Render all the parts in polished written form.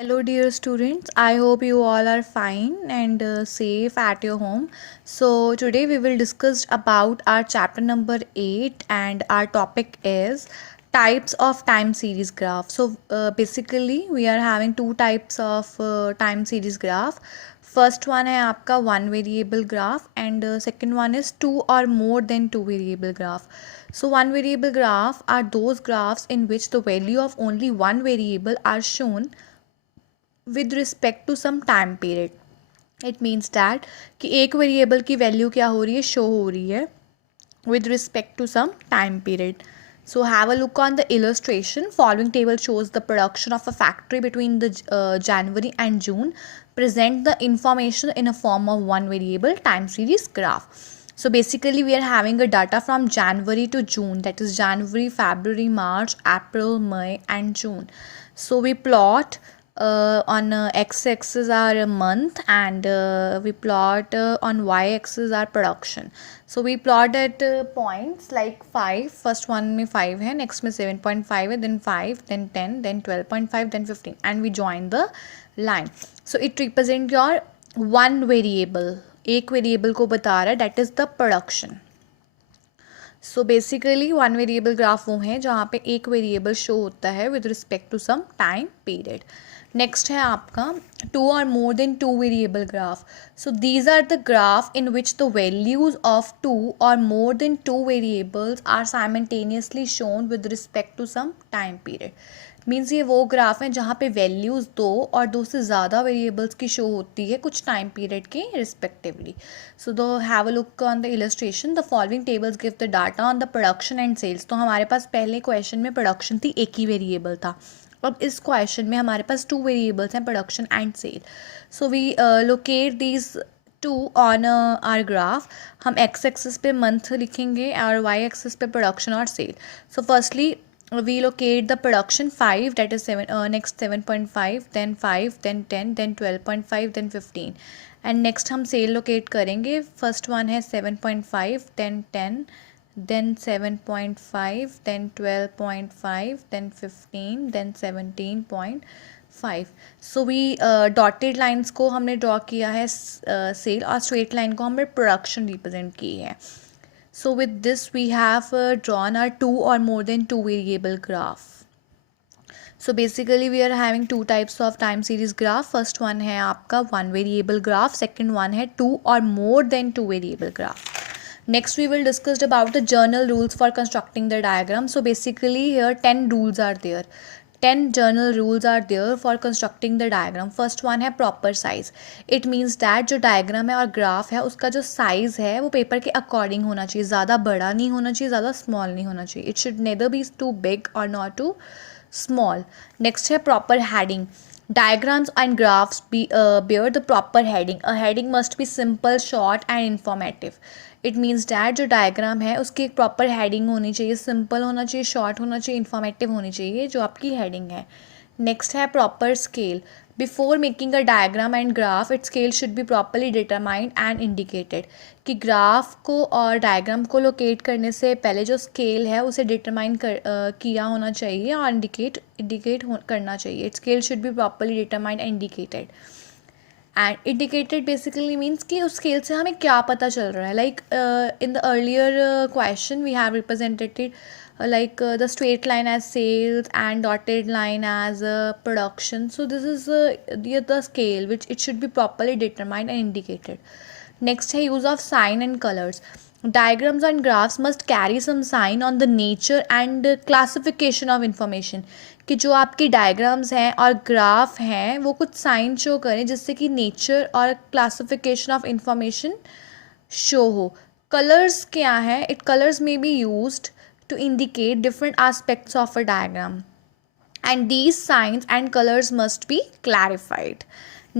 Hello, dear students. I hope you all are fine and safe at your home. So today we will discuss about our chapter number 8, and our topic is types of time series graph. So basically we are having two types of time series graph. First one है आपका one variable graph, and second one is two or more than two variable graph. So one variable graph are those graphs in which the value of only one variable are shown with respect to some time period. It means that कि एक variable की value क्या हो रही है, show हो रही है with respect to some time period. So have a look on the illustration. Following table shows the production of a factory between the January and June. Present the information in a form of one variable time series graph. So basically we are having a data from January to June, that is January, February, March, April, May and June. So we plot on x-axis are a month, and we plot on y-axis are production. So we plot at points like 5, first one में 5 है, next में 7.5 है, then 5, then 10, then 12.5, then 15, and we join the line. So it represent your one variable, एक variable को बता रहा है, that is the production. So basically one variable graph वो है जहाँ पे एक वेरिएबल शो होता है with respect to some time period. Next है आपका टू और more than two variable graph. So these are the graph in which the values of two और more than two variables are simultaneously shown with respect to some time period. Means ये वो graph हैं जहाँ पे values दो और दो से ज़्यादा वेरिएबल्स की शो होती है कुछ टाइम पीरियड के respectively. So do have a look on the illustration. The following tables give the data on the production and sales. तो हमारे पास पहले क्वेश्चन में प्रोडक्शन थी, एक ही वेरिएबल था. अब इस क्वेश्चन में हमारे पास टू वेरिएबल्स हैं, production and sale. So we locate these two on our graph. हम एक्स एक्सिस पे मंथ लिखेंगे और वाई एक्सिस पे प्रोडक्शन और sale. So firstly we locate the production 5, that is 7, next 7.5, then 5, then 10, then 12.5, then 15, and next हम sale locate करेंगे. First one है 7.5, then 10, then 7.5, then 12.5, then 15, then 17.5. So we dotted lines को हमने draw किया है cell और straight line को हमने प्रोडक्शन रिप्रेजेंट की है. So with this we have drawn our two or more than two variable graph. So basically we are having two types of time series graph. First one है आपका one variable graph, second one है two or more than two variable graph. Next we will discuss about the general rules for constructing the diagram. So basically here 10 rules are there. 10 general rules are there for constructing the diagram. First one है proper size. It means that जो diagram है और graph है उसका जो size है वो paper के अकॉर्डिंग होना चाहिए. ज़्यादा बड़ा नहीं होना चाहिए, ज़्यादा स्मॉल नहीं होना चाहिए. It should neither be too big or not too small. Next है proper heading. Diagrams and graphs bear the proper heading. A heading must be simple, short and informative. It means that जो diagram है उसकी एक proper heading होनी चाहिए, simple होना चाहिए, short होना चाहिए, इन्फॉर्मेटिव होनी चाहिए जो आपकी हेडिंग है. नेक्स्ट है proper scale. Before making a diagram and graph it scale should be properly determined and indicated. कि ग्राफ को और डायग्राम को लोकेट करने से पहले जो स्केल है उसे डिटरमाइन किया होना चाहिए और इंडिकेट करना चाहिए. It scale should be properly determined and indicated. And indicated basically means कि उस स्केल से हमें क्या पता चल रहा है. Like in the earlier question we have represented like the straight line as sales and dotted line as production. So this is the scale which it should be properly determined and indicated. Next है use of sign and colors. Diagrams and graphs must carry some sign on the nature and classification of information. कि जो आपकी diagrams हैं और graph हैं वो कुछ sign show करें जिससे कि नेचर और क्लासिफिकेशन ऑफ इंफॉर्मेशन शो हो. कलर्स क्या है? इट कलर्स में be used to indicate different aspects of a diagram, and these signs and colors must be clarified.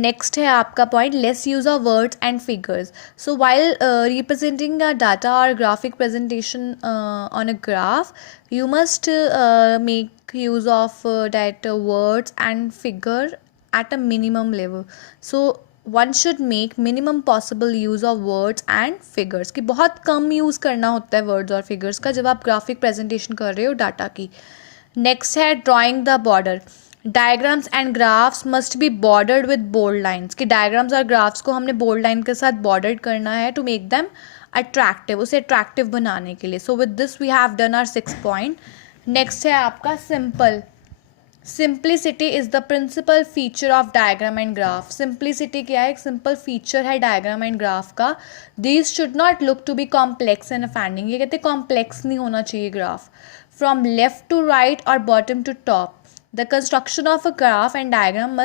Next है आपका point less use of words and figures. So while representing a data or graphic presentation on a graph, you must make use of that words and figure at a minimum level. So one should make minimum possible use of words and figures. कि बहुत कम use करना होता है words और figures का जब आप graphic presentation कर रहे हो डाटा की. नेक्स्ट है drawing the border. Diagrams and graphs must be bordered with bold lines, कि डायग्राम्स और ग्राफ्स को हमने बोल्ड लाइन के साथ बॉर्डर्ड करना है टू मेक देम अट्रैक्टिव, उसे अट्रैक्टिव बनाने के लिए. So with this we have done our 6 point. Next है आपका simple. Simplicity is the principal feature of diagram and graph. Simplicity क्या है? एक सिंपल फीचर है डायग्राम एंड ग्राफ का. These should not look to be complex and offending. ये कहते हैं कॉम्प्लेक्स नहीं होना चाहिए graph. From left to right और bottom to top, the construction of a graph and diagram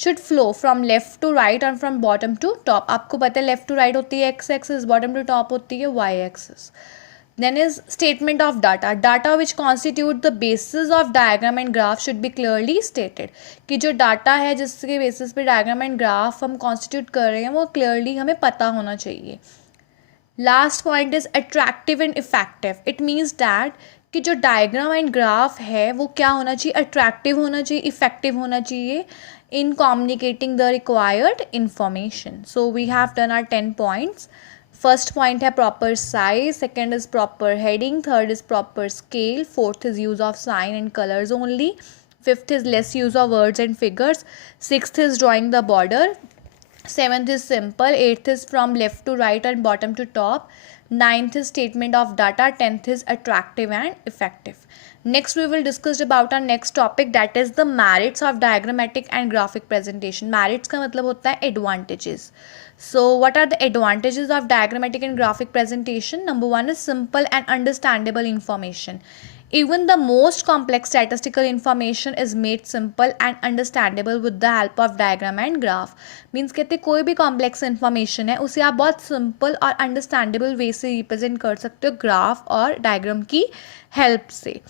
should flow from left to right and from bottom to top. आपको पता है लेफ्ट टू राइट होती है x axis, bottom to top होती है y axis. Then is statement of data. Data which constitute the basis of diagram and graph should be clearly stated. कि जो data है जिसके बेसिस पे डायग्राम एंड ग्राफ हम कॉन्स्टिट्यूट कर रहे हैं वो क्लियरली हमें पता होना चाहिए. Last point is attractive and effective. It means that कि जो डायग्राम एंड ग्राफ है वो क्या होना चाहिए? अट्रैक्टिव होना चाहिए, इफेक्टिव होना चाहिए in communicating the required information. So we have done our 10 points. First point है proper size, second is proper heading, third is proper scale, fourth is use of sign and colors only, fifth is less use of words and figures, sixth is drawing the border, seventh is simple, eighth is from left to right and bottom to top, ninth is statement of data, 10th is attractive and effective. Next we will discuss about our next topic, that is the merits of diagrammatic and graphic presentation. Merits का मतलब होता है advantages. So what are the advantages of diagrammatic and graphic presentation? Number one is simple and understandable information. Even the most complex statistical information is made simple and understandable with the help of diagram and graph. Means कहते कोई भी complex information है उसे आप बहुत simple और understandable way से represent कर सकते हो ग्राफ और डायग्राम की हेल्प से.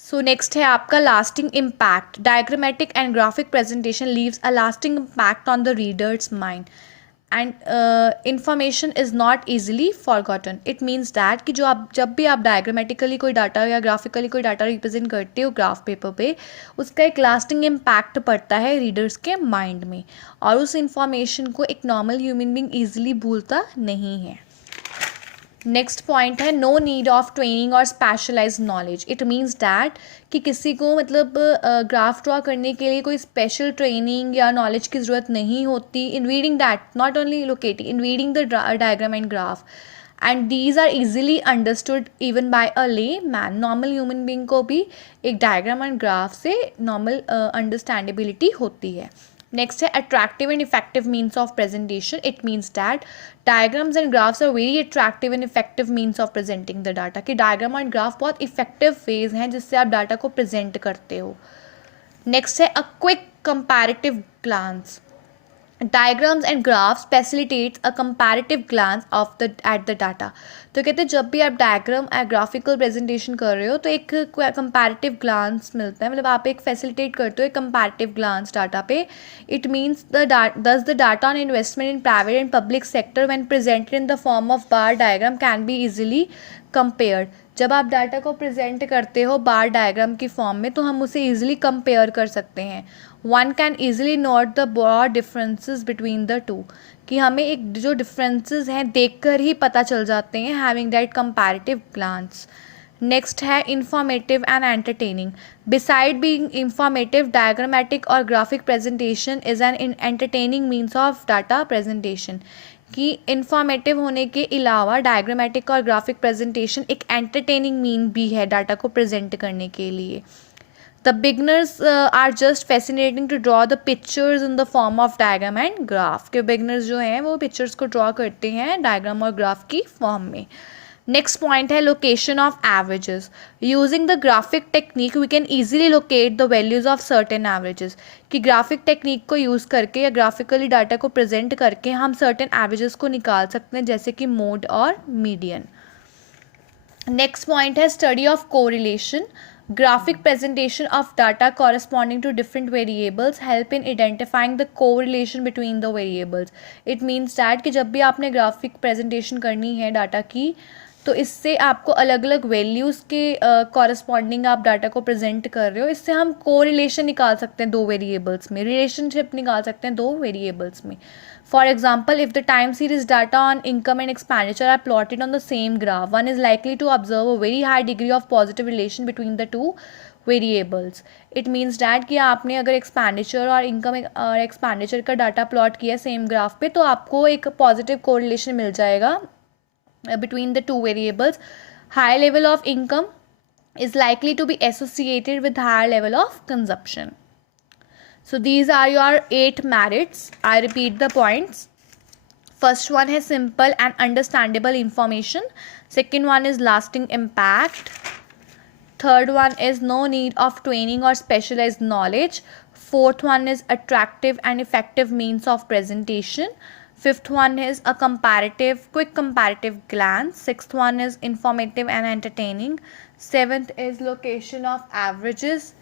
सो नेक्स्ट है आपका lasting impact. Diagrammatic and graphic presentation leaves a lasting impact on the readers mind and information is not easily forgotten. It means that कि जब भी आप डायग्रामेटिकली कोई डाटा या ग्राफिकली कोई डाटा रिप्रेजेंट करते हो ग्राफ पेपर पे, उसका एक लास्टिंग इम्पैक्ट पड़ता है रीडर्स के माइंड में और उस इंफॉर्मेशन को एक नॉर्मल ह्यूमन बीइंग ईजिली भूलता नहीं है. नेक्स्ट पॉइंट है नो नीड ऑफ ट्रेनिंग और specialise knowledge. It means that कि किसी को मतलब ग्राफ ड्रॉ करने के लिए कोई स्पेशल ट्रेनिंग या नॉलेज की ज़रूरत नहीं होती in reading that, not only locating, in reading the diagram and graph, and these are easily understood even by a layman. Normal human being को भी एक डायग्राम एंड ग्राफ से normal understandability होती है. Next है attractive and effective means of presentation. It means that diagrams and graphs are very attractive and effective means of presenting the data. कि diagram और graph बहुत effective ways हैं जिससे आप डाटा को present करते हो. Next है a quick comparative glance. Diagrams and graphs facilitates a comparative glance at the data. तो कहते हैं जब भी आप डायग्राम या ग्राफिकल प्रेजेंटेशन कर रहे हो तो एक कंपैरेटिव ग्लांस मिलता है, मतलब आप एक फैसिलिटेट करते हो एक कंपैरेटिव ग्लांस डाटा पे. It means the data on investment in private and public sector when presented in the form of bar diagram can be easily compared. जब आप डाटा को प्रेजेंट करते हो बार डायग्राम की फॉर्म में तो हम उसे ईजिली कंपेयर कर सकते हैं. One can easily note the broad differences between the two, कि हमें एक जो डिफरेंसेस हैं देखकर ही पता चल जाते हैं having that comparative glance. Next है informative and entertaining. Beside being informative, diagrammatic और graphic presentation is an entertaining means of data presentation. कि इंफॉर्मेटिव होने के अलावा डायग्रामेटिक और ग्राफिक प्रेजेंटेशन एक एंटरटेनिंग मीन भी है डाटा को प्रेजेंट करने के लिए. The beginners are just fascinating to draw the pictures in the form of diagram and graph. के बिगनर्स जो हैं वो पिक्चर्स को ड्रॉ करते हैं डायग्राम और ग्राफ की फॉर्म में. नेक्स्ट पॉइंट है location of averages. Using the graphic technique we can easily locate the values of certain averages. कि ग्राफिक टेक्निक को यूज़ करके या ग्राफिकली डाटा को प्रेजेंट करके हम सर्टेन एवरेजेस को निकाल सकते हैं जैसे कि मोड और मीडियन. नेक्स्ट पॉइंट है study of correlation. Graphic presentation of data corresponding to different variables help in identifying the correlation between the variables. It means that कि जब भी आपने ग्राफिक प्रेजेंटेशन करनी है डाटा की तो इससे आपको अलग अलग वैल्यूज़ के कॉरस्पॉन्डिंग आप डाटा को प्रेजेंट कर रहे हो. इससे हम कोरिलेशन निकाल सकते हैं दो वेरिएबल्स में, रिलेशनशिप निकाल सकते हैं दो वेरिएबल्स में. For example, if the time series data on income and expenditure are plotted on the same graph, one is likely to observe a very high degree of positive relation between the two, variables. It means that कि आपने अगर expenditure और income और expenditure का data plot किया same graph पे, तो आपको एक पॉजिटिव कोरिलेशन मिल जाएगा between the two variables. High level of income is likely to be associated with higher level of consumption. So these are your 8 merits. I repeat the points. First one is simple and understandable information. Second one is lasting impact. Third one is no need of training or specialized knowledge. Fourth one is attractive and effective means of presentation. Fifth one is a quick comparative glance. Sixth one is informative and entertaining. Seventh is location of averages.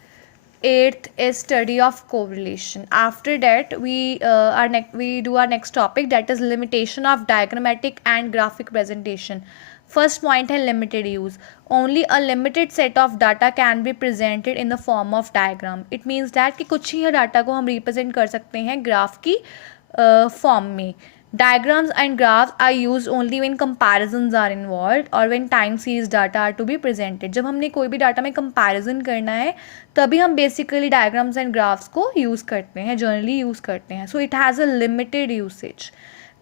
Eighth is study of correlation. After that, we do our next topic, that is limitation of diagrammatic and graphic presentation. First point है limited use. Only a limited set of data can be presented in the form of diagram. It means that कि कुछ ही data को हम represent कर सकते हैं graph की form में. Diagrams and graphs are used only when comparisons are involved or when time series data are to be presented. जब हमने कोई भी डाटा में comparison करना है तभी हम basically diagrams and graphs को use करते हैं, generally use करते हैं. So it has a limited usage.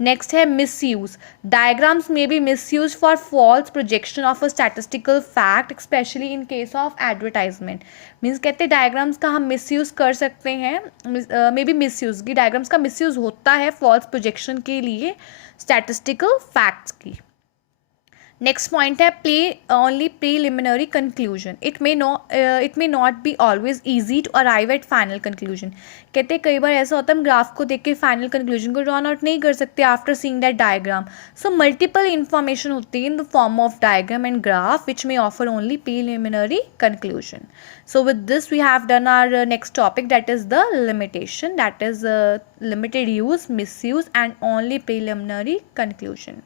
Next है misuse. Diagrams may be misused for false projection of a statistical fact, especially in case of advertisement. Means कहते हैं diagrams का हम misuse कर सकते हैं, may be misuse की diagrams का misuse होता है false projection के लिए statistical facts की. नेक्स्ट पॉइंट है only preliminary conclusion. It may not be always easy to arrive at final conclusion. कहते हैं कई बार ऐसा होता है हम ग्राफ को देख के फाइनल कंक्लूजन को ड्रॉ आउट नहीं कर सकते after seeing that diagram. So multiple information होती है इन the form of diagram and graph which may offer only preliminary conclusion. So with this we have done our next topic, that is the limitation, that is limited use, misuse and only preliminary conclusion.